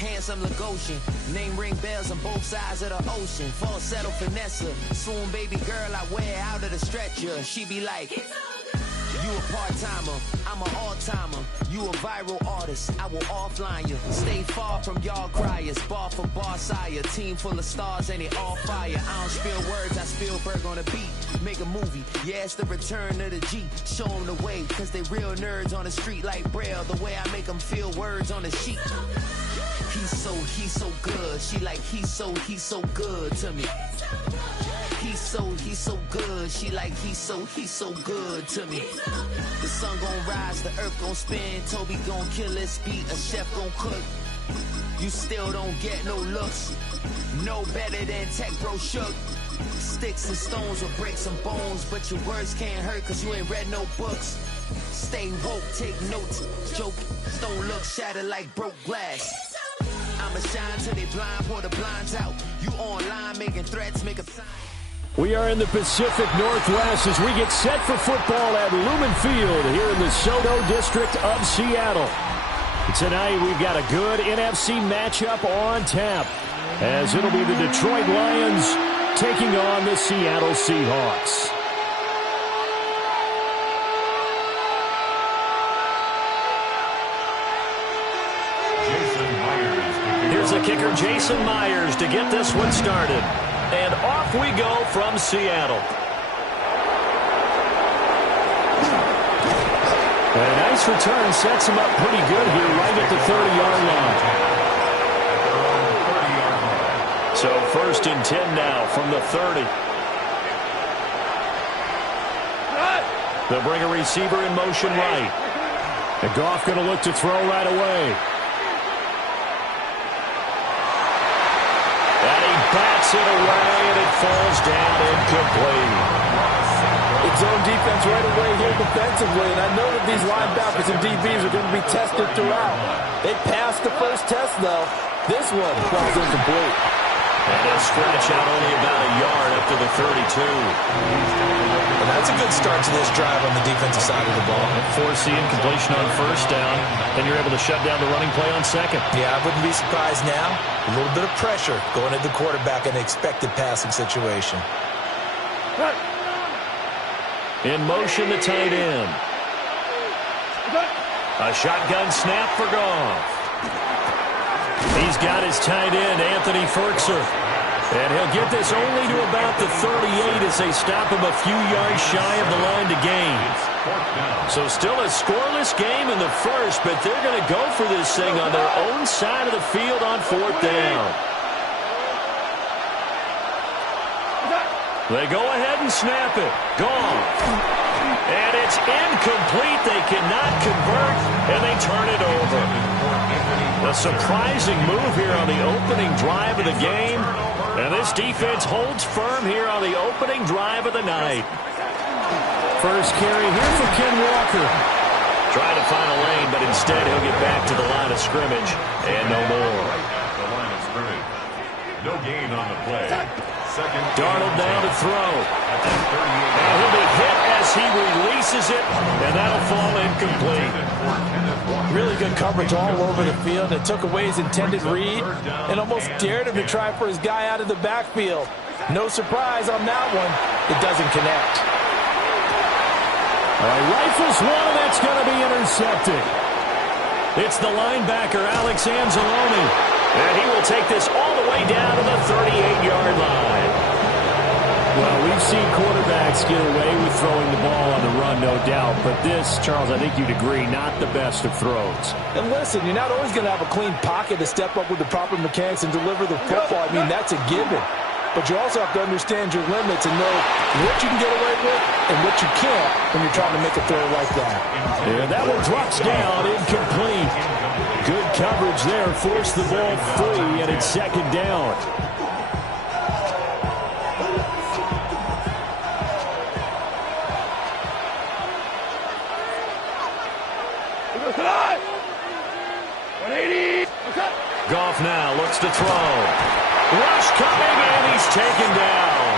handsome Lagosian. Name ring bells on both sides of the ocean. Falsetto finesse, swoon baby girl I wear out of the stretcher. She be like, you a part-timer, I'm an all-timer. You a viral artist, I will offline you. Stay far from y'all criers, bar for bar sire. Team full of stars and it all fire. I don't spill words, I Spielberg on a beat. Make a movie, yeah, it's the return of the G. Show them the way, cause they real nerds on the street like Braille. The way I make them feel words on the sheet. He's so good. She like, he's so good to me. He's so good. She like, he's so good to me. The sun gon' rise, the earth gon' spin. Toby gon' kill this beat, a chef gon' cook. You still don't get no looks. No better than Tech Bro Shook. Sticks and stones will break some bones, but your words can't hurt cause you ain't read no books. Stay woke, take notes. Joke, don't look shattered like broke glass. I'ma shine till they blind, pour the blinds out. You online making threats, make a sign. We are in the Pacific Northwest as we get set for football at Lumen Field here in the SoDo district of Seattle. Tonight we've got a good NFC matchup on tap as it'll be the Detroit Lions taking on the Seattle Seahawks. Here's the kicker, Jason Myers, to get this one started. And off we go from Seattle. And a nice return sets him up pretty good here right at the 30-yard line. So 1st and 10 now from the 30. They'll bring a receiver in motion right. And Goff going to look to throw right away. Bats it away, and it falls down incomplete. It's zone defense right away here defensively, and I know that these linebackers and DBs are going to be tested throughout. They passed the first test, though. This one falls incomplete. And they'll stretch out only about a yard up to the 32. And that's a good start to this drive on the defensive side of the ball. Forcing completion on 1st down, then you're able to shut down the running play on 2nd. Yeah, I wouldn't be surprised now. A little bit of pressure going at the quarterback in an expected passing situation. In motion, the tight end. A shotgun snap for Goff. He's got his tight end, Anthony Firkser. And he'll get this only to about the 38 as they stop him a few yards shy of the line to gain. So still a scoreless game in the first, but they're going to go for this thing on their own side of the field on 4th down. They go ahead and snap it. Gone. And it's incomplete. They cannot convert, and they turn it over. A surprising move here on the opening drive of the game. And this defense holds firm here on the opening drive of the night. First carry here for Ken Walker. Trying to find a lane, but instead he'll get back to the line of scrimmage. And no more. The line of scrimmage. No gain on the play. Darnold down to throw. And he'll be hit as he releases it, and that'll fall incomplete. Really good coverage all over the field. It took away his intended read and almost dared him to try for his guy out of the backfield. No surprise on that one. It doesn't connect. Rifles one, and that's going to be intercepted. It's the linebacker, Alex Anzalone. And he will take this all the way down to the 38-yard line. Well, we've seen quarterbacks get away with throwing the ball on the run, no doubt. But this, Charles, I think you'd agree, not the best of throws. And listen, you're not always going to have a clean pocket to step up with the proper mechanics and deliver the football. I mean, that's a given. But you also have to understand your limits and know what you can get away with and what you can't when you're trying to make a throw like that. Yeah, that one drops down, incomplete. Good coverage there, forced the ball free, and it's 2nd down. Goff now looks to throw. Rush coming, and he's taken down.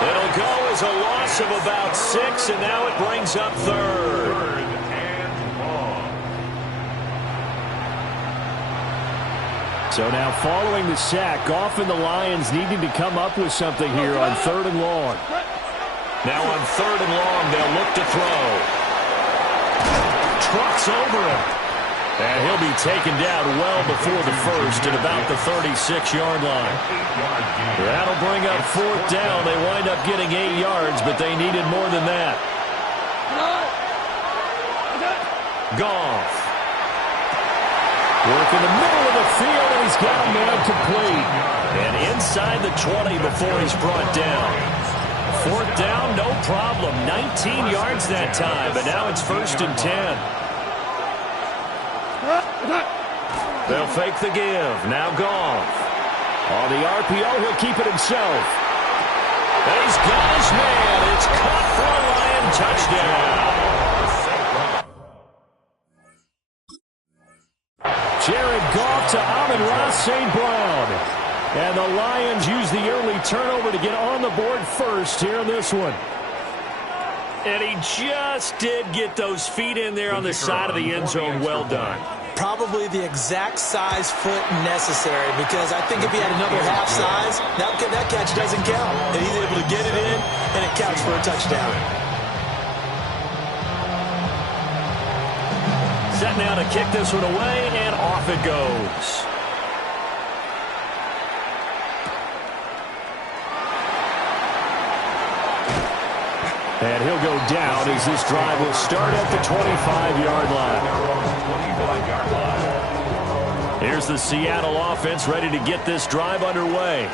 It'll go as a loss of about 6, and now it brings up 3rd. So now following the sack, Goff and the Lions needing to come up with something here on 3rd and long. Now on 3rd and long, they'll look to throw. Trucks over him. And he'll be taken down well before the first at about the 36-yard line. That'll bring up 4th down. They wind up getting 8 yards, but they needed more than that. Goff. Work in the middle of the field, and he's got a man complete. And inside the 20 before he's brought down. 4th down, no problem. 19 yards that time, but now it's 1st and 10. They'll fake the give. Now Goff. On the RPO, he'll keep it himself. And he's got his man. It's caught for a Lion touchdown. Jared Goff to Amon-Ra St. Brown. And the Lions use the early turnover to get on the board first here in this one. And he just did get those feet in there on the side of the end zone. Well done. Probably the exact size foot necessary, because I think if he had another half size, that catch doesn't count. And he's able to get it in, and it counts for a touchdown. Set now to kick this one away, and off it goes. And he'll go down as this drive will start at the 25-yard line. Here's the Seattle offense ready to get this drive underway.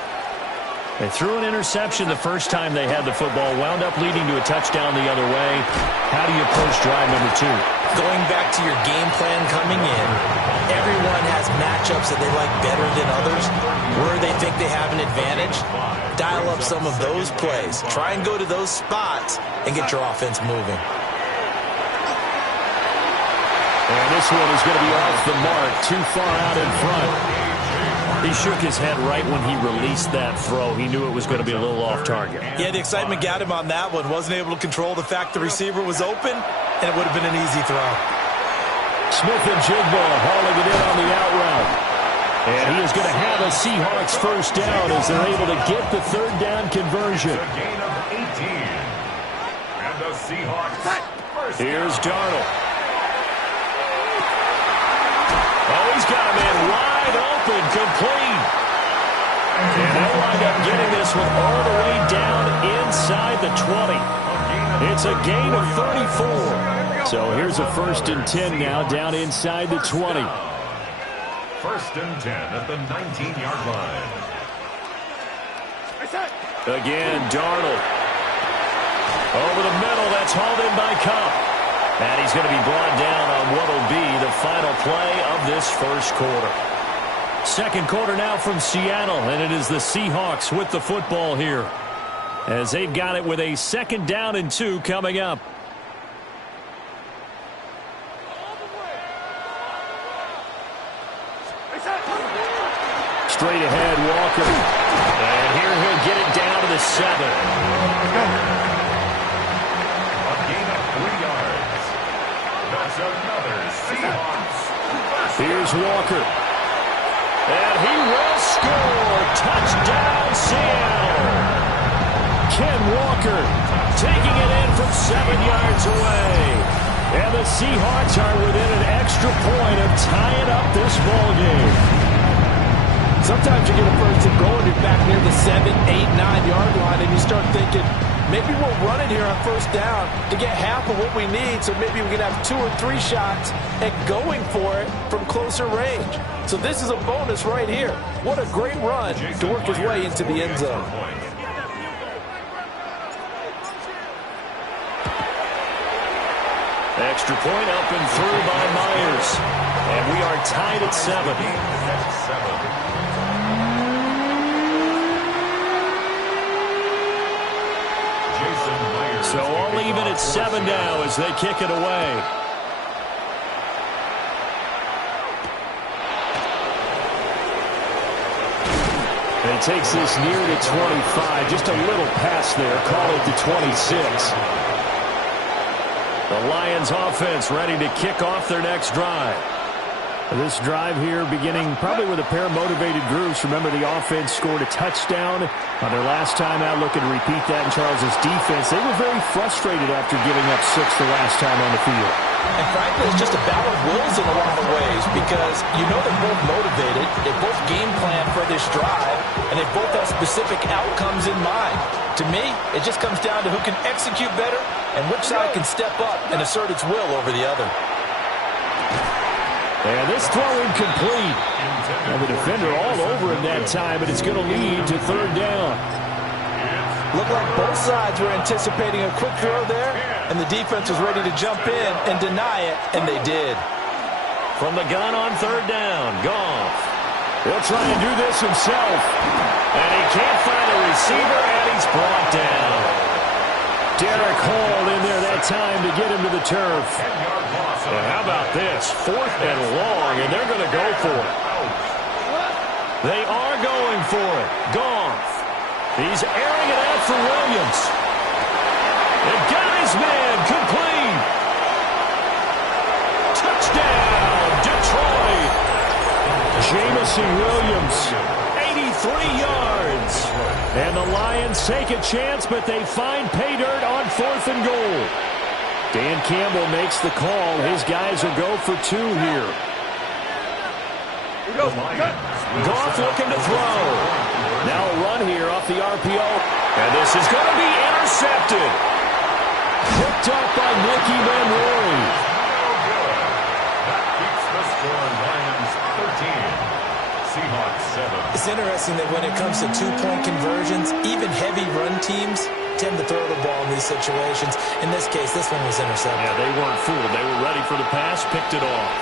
They threw an interception the first time they had the football, wound up leading to a touchdown the other way. How do you approach drive number 2? Going back to your game plan coming in, everyone has matchups that they like better than others, where they think they have an advantage. Dial up some of those plays. Try and go to those spots and get your offense moving. And this one is going to be off the mark, too far out in front. He shook his head right when he released that throw. He knew it was going to be a little off target. Yeah, the excitement got him on that one. Wasn't able to control the fact the receiver was open, and it would have been an easy throw. Smith-Njigba hauling it in on the out route. And he is going to have a Seahawks first down as they're able to get the 3rd down conversion. A gain of 18. And the Seahawks first down. Here's Darnold. Oh, he's got a man wide open, complete. And they'll wind up getting this one all the way down inside the 20. It's a gain of 34. So here's a 1st and 10 now, down inside the 20. 1st and 10 at the 19-yard line. Again, Darnold. Over the middle, that's hauled in by Kupp. And he's going to be brought down on what will be the final play of this first quarter. 2nd quarter now from Seattle, and it is the Seahawks with the football here, as they've got it with a 2nd down and 2 coming up. Straight ahead, Walker. And here he'll get it down to the 7. A gain of 3 yards. That's another Seahawks. Here's Walker. And he will score. Touchdown, Seattle. Ken Walker taking it in from 7 yards away. And the Seahawks are within an extra point of tying up this ball game. Sometimes you get a first and goal and you're back near the 7, 8, 9-yard line, and you start thinking, maybe we'll run it here on 1st down to get half of what we need, so maybe we can have 2 or 3 shots at going for it from closer range. So this is a bonus right here. What a great run to work his way into the end zone. Extra point up and through by Myers. And we are tied at 7. So all even at 7 now as they kick it away. And he takes this near to 25. Just a little pass there. Call it to 26. The Lions offense ready to kick off their next drive. This drive here beginning probably with a pair of motivated groups. Remember, the offense scored a touchdown on their last time out, looking to repeat that in Charles' defense. They were very frustrated after giving up 6 the last time on the field. And frankly, it's just a battle of wills in a lot of ways because you know they're both motivated, they both game plan for this drive, and they both have specific outcomes in mind. To me, it just comes down to who can execute better and which side can step up and assert its will over the other. And this throw incomplete. And the defender all over him that time, but it's going to lead to 3rd down. Looked like both sides were anticipating a quick throw there, and the defense was ready to jump in and deny it, and they did. From the gun on 3rd down, Goff. He'll try and do this himself. And he can't find a receiver, and he's brought down. Derek Hall in there that time to get him to the turf. And how about this? 4th and long, and they're going to go for it. They are going for it. Goff. He's airing it out for Williams. And got his man complete. Touchdown, Detroit. Jameson Williams, 83 yards. And the Lions take a chance, but they find pay dirt on 4th and goal. Dan Campbell makes the call. His guys will go for 2 here. Goff looking to throw. Now a run here off the RPO. And this is going to be intercepted. Picked up by Nicky Van Roy. That keeps the score. Lions 13. Seahawks 7. It's interesting that when it comes to 2-point conversions, even heavy run teams tend to throw the ball in these situations. In this case, this one was intercepted. Yeah, they weren't fooled. They were ready for the pass, picked it off.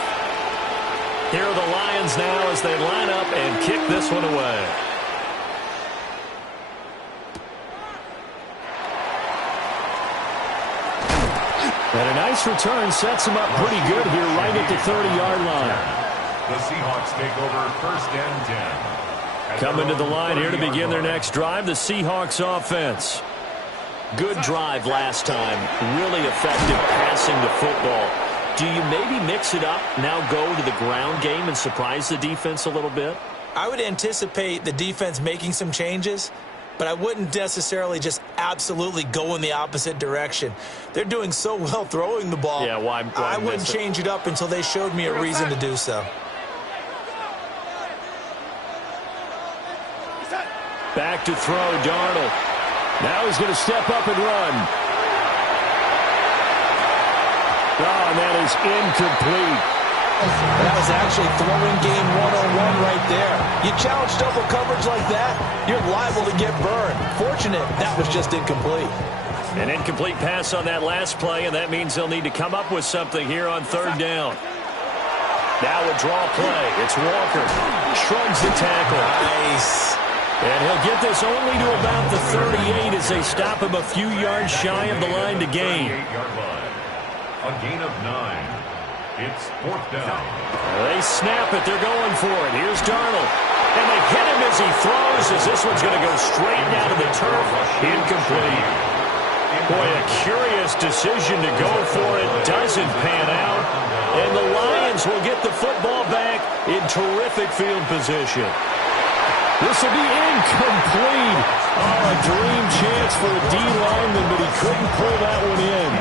Here are the Lions now as they line up and kick this one away. And a nice return sets them up pretty good here right at the 30-yard line. The Seahawks take over 1st and 10. Coming to the line here to begin their next drive, the Seahawks offense. Good drive last time. Really effective passing the football. Do you maybe mix it up, now go to the ground game and surprise the defense a little bit? I would anticipate the defense making some changes, but I wouldn't necessarily just absolutely go in the opposite direction. They're doing so well throwing the ball. Yeah, why I wouldn't change it up until they showed me a reason to do so. Back to throw, Darnold. Now he's going to step up and run. Oh, and that is incomplete. That was actually throwing game 101 right there. You challenge double coverage like that, you're liable to get burned. Fortunate, that was just incomplete. An incomplete pass on that last play, and that means they'll need to come up with something here on 3rd down. Now a draw play. It's Walker. Shrugs the tackle. Nice. And he'll get this only to about the 38 as they stop him a few yards shy of the line to gain. 38-yard line. A gain of 9. It's 4th down. They snap it. They're going for it. Here's Darnold. And they hit him as he throws, as this one's going to go straight down to the turf. Incomplete. Boy, a curious decision to go for it. Doesn't pan out. And the Lions will get the football back in terrific field position. This will be incomplete. Oh, a dream chance for a D lineman, but he couldn't pull that one in.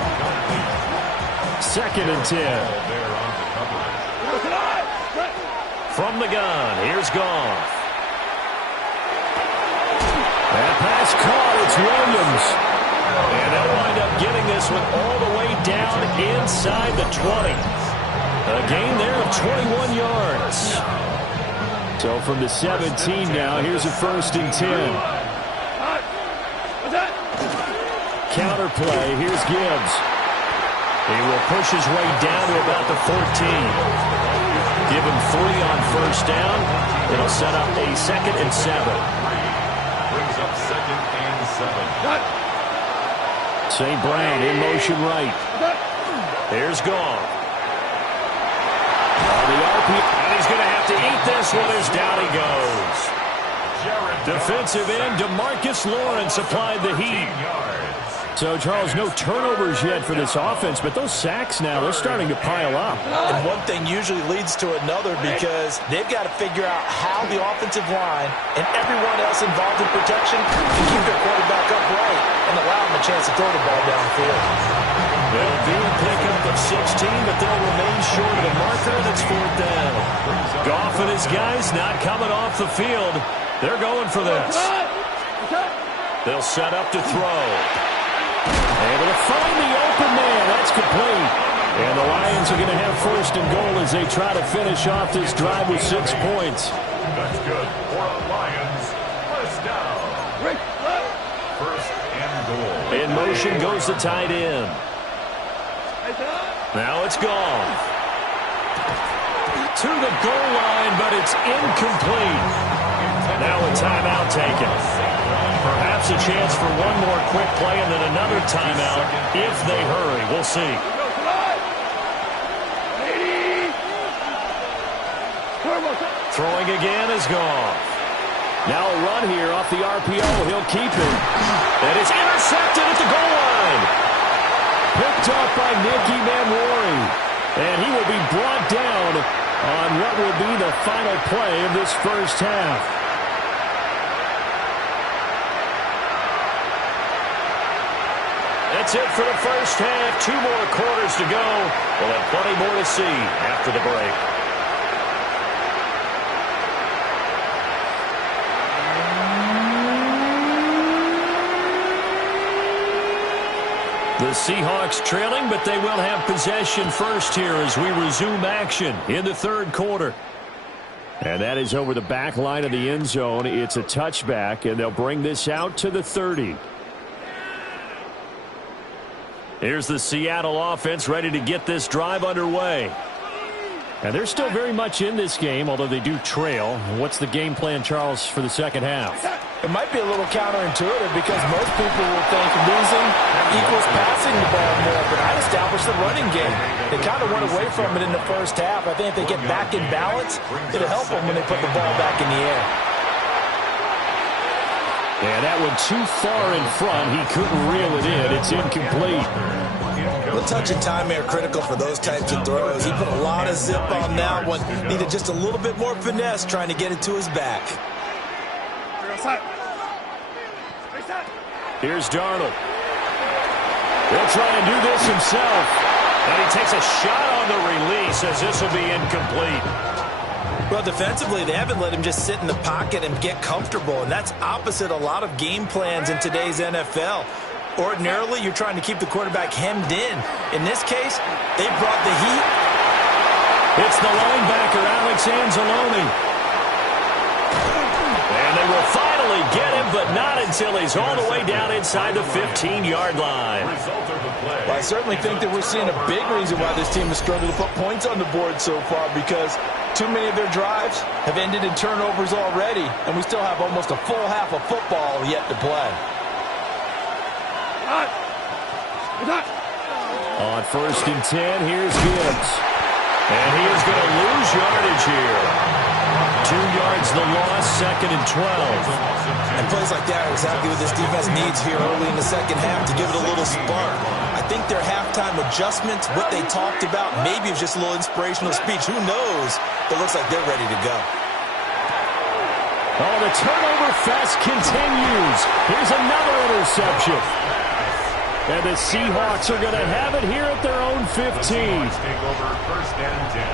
2nd and 10. From the gun, here's Goff. That pass caught, it's Williams. And they'll wind up getting this one all the way down inside the 20. A gain there of 21 yards. So from the 17 now, here's a 1st and 10. Counter play, here's Gibbs. He will push his way down to about the 14. Give him 3 on 1st down. It'll set up a 2nd and 7. Brings up 2nd and 7. St. Brown in motion right. There's Goff. On the RP, and he's going to have to eat this one as down he goes. Defensive end DeMarcus Lawrence applied the heat. So, Charles, no turnovers yet for this offense, but those sacks now, they're starting to pile up. And one thing usually leads to another because they've got to figure out how the offensive line and everyone else involved in protection can keep their quarterback upright and allow him a chance to throw the ball downfield. They'll be a pickup of 16, but they'll remain short of the marker, and it's 4th down. Goff and his guys not coming off the field. They're going for this. They'll set up to throw. Able to find the open man. That's complete. And the Lions are going to have 1st and goal as they try to finish off this drive with 6 points. That's good for a Lions first down. 1st and goal. In motion goes the tight end. Now it's gone. To the goal line, but it's incomplete. Now a timeout taken. Perhaps a chance for one more quick play and then another timeout if they hurry. We'll see. Throwing again is gone. Now a run here off the RPO. He'll keep it. And it's intercepted at the goal line. Picked up by Nicky Manwari. And he will be brought down on what will be the final play of this first half. That's it for the first half. 2 more quarters to go. We'll have plenty more to see after the break. The Seahawks trailing, but they will have possession first here as we resume action in the 3rd quarter. And that is over the back line of the end zone. It's a touchback, and they'll bring this out to the 30. Here's the Seattle offense ready to get this drive underway. And they're still very much in this game, although they do trail. What's the game plan, Charles, for the second half? It might be a little counterintuitive because most people will think losing equals passing the ball more, but I'd establish the running game. They kind of went away from it in the first half. I think if they get back in balance, it'll help them when they put the ball back in the air. And that one too far in front. He couldn't reel it in. It's incomplete. The touch and time are critical for those types of throws. He put a lot of zip on that one. Needed just a little bit more finesse trying to get it to his back. Here's Darnold. He'll try and do this himself. And he takes a shot on the release as this will be incomplete. Well, defensively, they haven't let him just sit in the pocket and get comfortable, and that's opposite a lot of game plans in today's NFL. Ordinarily, you're trying to keep the quarterback hemmed in. In this case, they brought the heat. It's the linebacker, Alex Anzalone. And they will finally get him, but not until he's all the way down inside the 15-yard line. Well, I certainly think that we're seeing a big reason why this team has struggled to put points on the board so far, because too many of their drives have ended in turnovers already, and we still have almost a full half of football yet to play. On 1st and 10, here's Gibbs. And he is going to lose yardage here. 2 yards the loss, 2nd and 12. And plays like that are exactly what this defense needs here early in the second half to give it a little spark. I think their halftime adjustments, what they talked about, maybe it's just a little inspirational speech. Who knows? But it looks like they're ready to go. Oh, the turnover fest continues. Here's another interception. And the Seahawks are going to have it here at their own 15. Take over 1st and 10.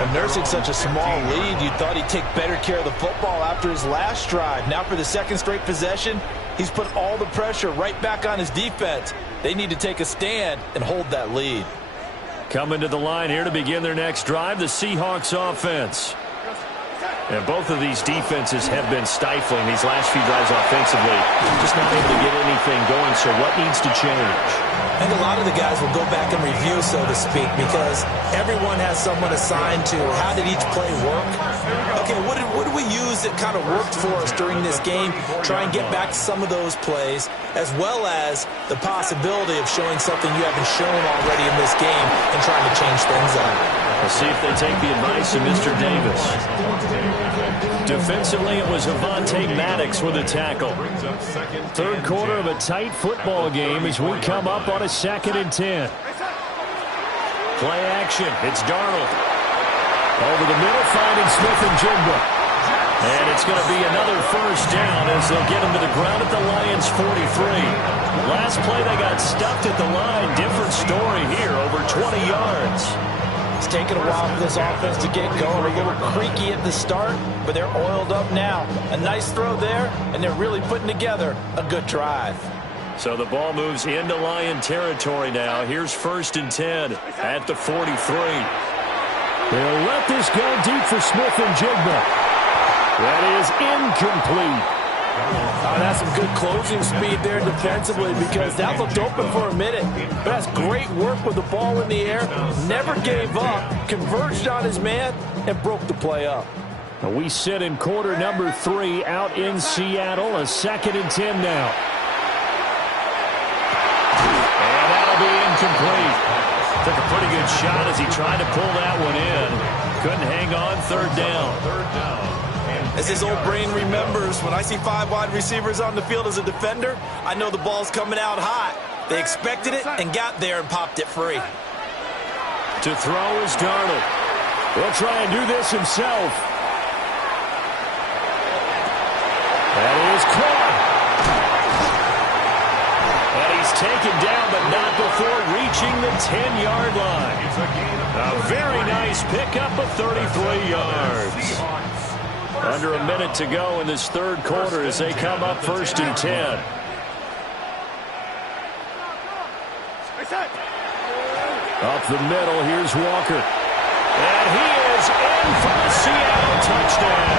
And nursing such a small lead, you thought he'd take better care of the football after his last drive. Now for the 2nd straight possession, he's put all the pressure right back on his defense. They need to take a stand and hold that lead. Coming to the line here to begin their next drive, the Seahawks offense. And both of these defenses have been stifling these last few drives offensively. Just not able to get anything going, so what needs to change? I think a lot of the guys will go back and review, so to speak, because everyone has someone assigned to how did each play work. Okay, what did we use that kind of worked for us during this game? Try and get back to some of those plays, as well as the possibility of showing something you haven't shown already in this game and trying to change things up. We'll see if they take the advice of Mr. Davis. Defensively, it was Avonte Maddox with a tackle. Third quarter of a tight football game as we come up on a 2nd and 10. Play action. It's Darnold. Over the middle, finding Smith-Njigba. And it's going to be another first down as they'll get him to the ground at the Lions' 43. Last play, they got stuffed at the line. Different story here, over 20 yards. It's taken a while for this offense to get going. A little creaky at the start, but they're oiled up now. A nice throw there, and they're really putting together a good drive. So the ball moves into Lion territory now. Here's 1st and 10 at the 43. They'll let this go deep for Smith-Njigba. That is incomplete. That's some good closing speed there defensively, because that looked open for a minute. But that's great work with the ball in the air. Never gave up, converged on his man, and broke the play up. Now we sit in quarter number 3 out in Seattle. A 2nd and 10 now. And that'll be incomplete. Took a pretty good shot as he tried to pull that one in. Couldn't hang on. 3rd down. As his old brain remembers, when I see 5 wide receivers on the field as a defender, I know the ball's coming out hot. They expected it and got there and popped it free. To throw is Darnold. He'll try and do this himself. That is caught. And he's taken down, but not before reaching the 10-yard line. A very nice pickup of 33 yards. Under a minute to go in this 3rd quarter as they come up 1st and 10. Up the middle, here's Walker. And he is in for the Seattle touchdown.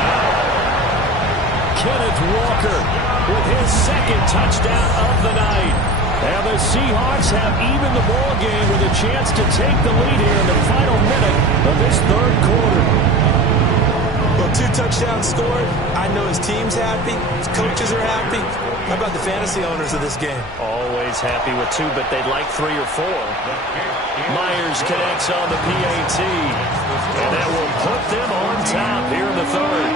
Kenneth Walker with his 2nd touchdown of the night. And the Seahawks have evened the ball game with a chance to take the lead here in the final minute of this 3rd quarter. Well, 2 touchdowns scored. I know his team's happy. His coaches are happy. How about the fantasy owners of this game? Always happy with 2, but they'd like 3 or 4. Myers connects on the PAT. And that will put them on top here in the 3rd.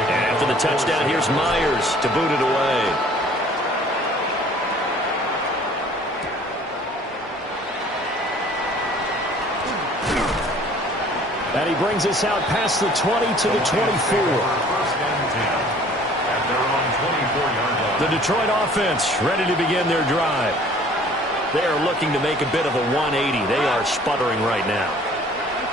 And after the touchdown, here's Myers to boot it away. And he brings us out past the 20 to the 24. The Detroit offense ready to begin their drive. They are looking to make a bit of a 180. They are sputtering right now.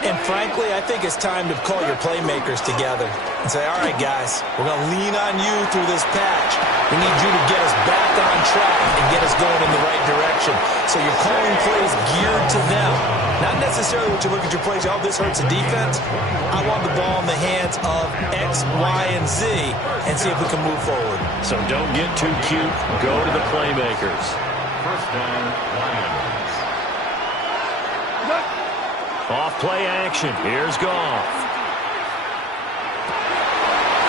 And frankly, I think it's time to call your playmakers together and say, all right, guys, we're going to lean on you through this patch. We need you to get us back on track and get us going in the right direction. So you're calling plays geared to them. Not necessarily what you look at your plays, oh, this hurts the defense. I want the ball in the hands of X, Y, and Z and see if we can move forward. So don't get too cute. Go to the playmakers. 1st down, Lions. Off play action. Here's Goff.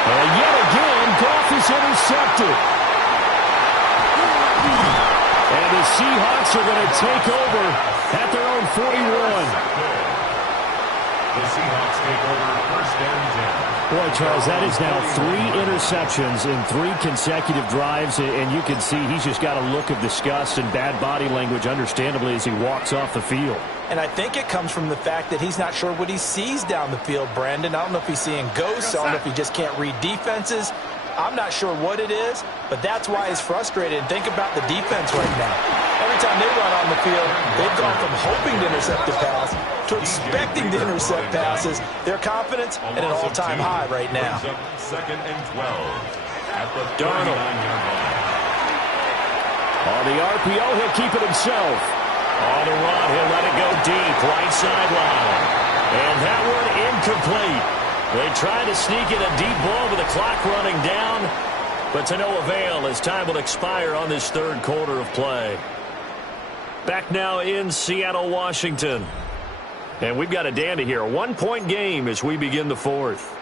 And yet again, Goff is intercepted. And the Seahawks are going to take over at their own 41. The Seahawks take over 1st and 10. Boy, Charles, that is now 3 interceptions in 3 consecutive drives, and you can see he's just got a look of disgust and bad body language, understandably, as he walks off the field. And I think it comes from the fact that he's not sure what he sees down the field, Brandon. I don't know if he's seeing ghosts. I don't know if he just can't read defenses. I'm not sure what it is, but that's why he's frustrated. Think about the defense right now. Every time they run on the field, they've gone from hoping to intercept a pass to expecting to intercept passes. Their confidence at an all-time high right now. 2nd and 12 at the Darnold. 39-yard line. On the RPO, he'll keep it himself. On the run, he'll let it go deep, right sideline. And that one incomplete. They tried to sneak in a deep ball with the clock running down. But to no avail as time will expire on this third quarter of play. Back now in Seattle, Washington. And we've got a dandy here. A 1-point game as we begin the fourth.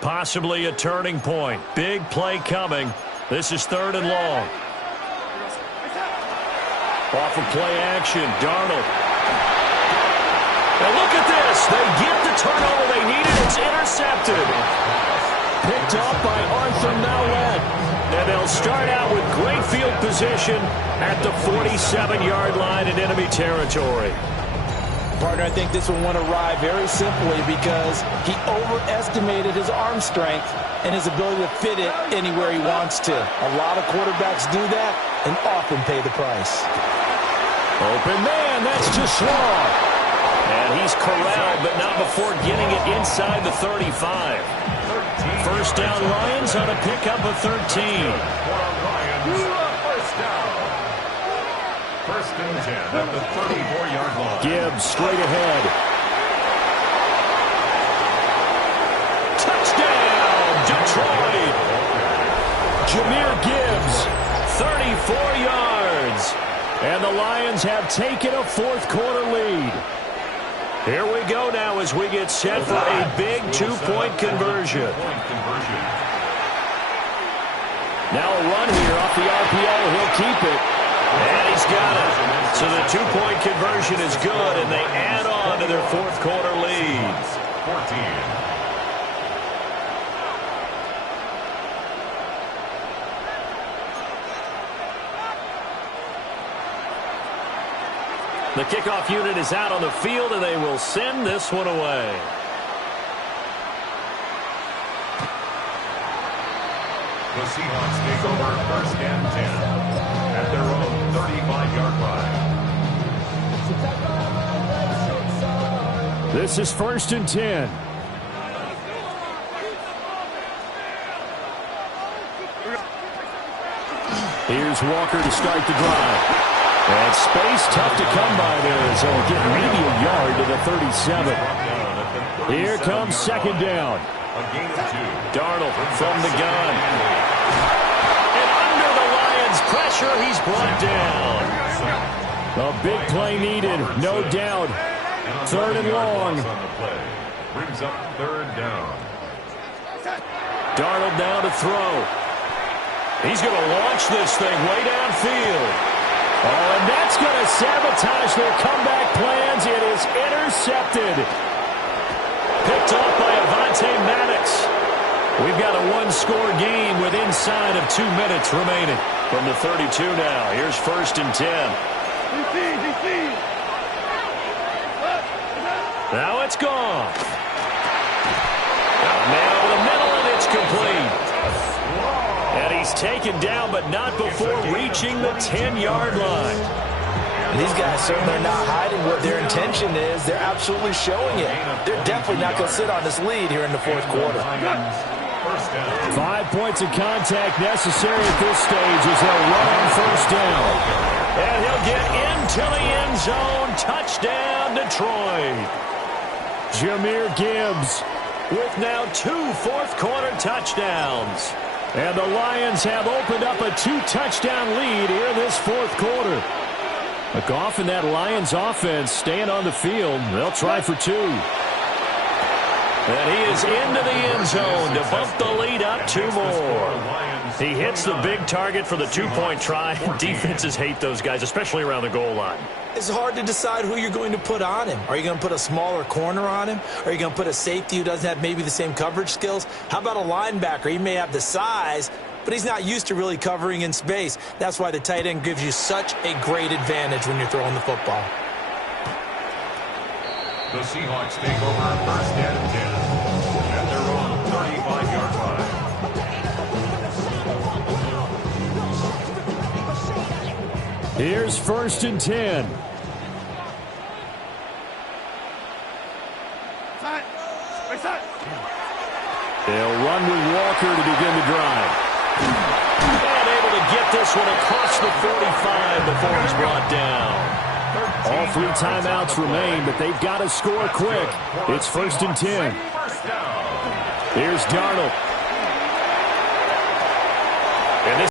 Possibly a turning point. Big play coming. This is 3rd and long. Off of play action, Darnold. And look at this. They get the turnover they needed. It's intercepted. Picked up by Arthur Mallett. And they'll start out with great field position at the 47-yard line in enemy territory. Partner, I think this one went awry very simply because he overestimated his arm strength and his ability to fit it anywhere he wants to. A lot of quarterbacks do that and often pay the price. Open man, that's just Schwab. And he's corralled, but not before getting it inside the 35. First down, Lions on a pickup of 13. First down. First and 10 at the 34-yard line. Gibbs straight ahead. Touchdown, Detroit. Jahmyr Gibbs, 34 yards. And the Lions have taken a fourth quarter lead. Here we go now as we get set for a big two-point conversion. Now a run here off the RPO. He'll keep it. And he's got it. So the two-point conversion is good, and they add on to their fourth quarter lead. 14. The kickoff unit is out on the field, and they will send this one away. The Seahawks take over first and 10 at their own 35-yard line. This is first and 10. Here's Walker to start the drive. And space tough to come by there as they'll get maybe a yard to the 37. Here comes second down. Darnold from the gun. And under the Lions' pressure, he's brought down. A big play needed, no doubt. 3rd and long. Brings up 3rd down. Darnold now to throw. He's going to launch this thing way downfield. Oh, and that's going to sabotage their comeback plans. It is intercepted. Picked off by Avonte Maddox. We've got a one-score game with inside of 2 minutes remaining. From the 32 now, here's first and 10. Now it's gone. Now a man over the middle, and it's complete. And he's taken down, but not before reaching the 10-yard line. These guys certainly are not hiding what their intention is. They're absolutely showing it. They're definitely not going to sit on this lead here in the fourth quarter. 5 points of contact necessary at this stage as they'll run on first down. And he'll get into the end zone. Touchdown, Detroit. Jahmyr Gibbs with now 2 fourth-quarter touchdowns. And the Lions have opened up a 2-touchdown lead here in this fourth quarter. Look, often that Lions offense staying on the field. They'll try for 2. And he is into the end zone to bump the lead up 2 more. He hits the big target for the 2-point try. Defenses hate those guys, especially around the goal line. It's hard to decide who you're going to put on him. Are you going to put a smaller corner on him? Are you going to put a safety who doesn't have maybe the same coverage skills? How about a linebacker? He may have the size, but he's not used to really covering in space. That's why the tight end gives you such a great advantage when you're throwing the football. The Seahawks take over first and 10 at their own 35-yard line. Here's first and 10. They'll run with Walker to begin the drive. And able to get this one across the 45 before he's brought down. All 3 timeouts remain, but they've got to score quick. It's 1st and 10. Here's Darnold.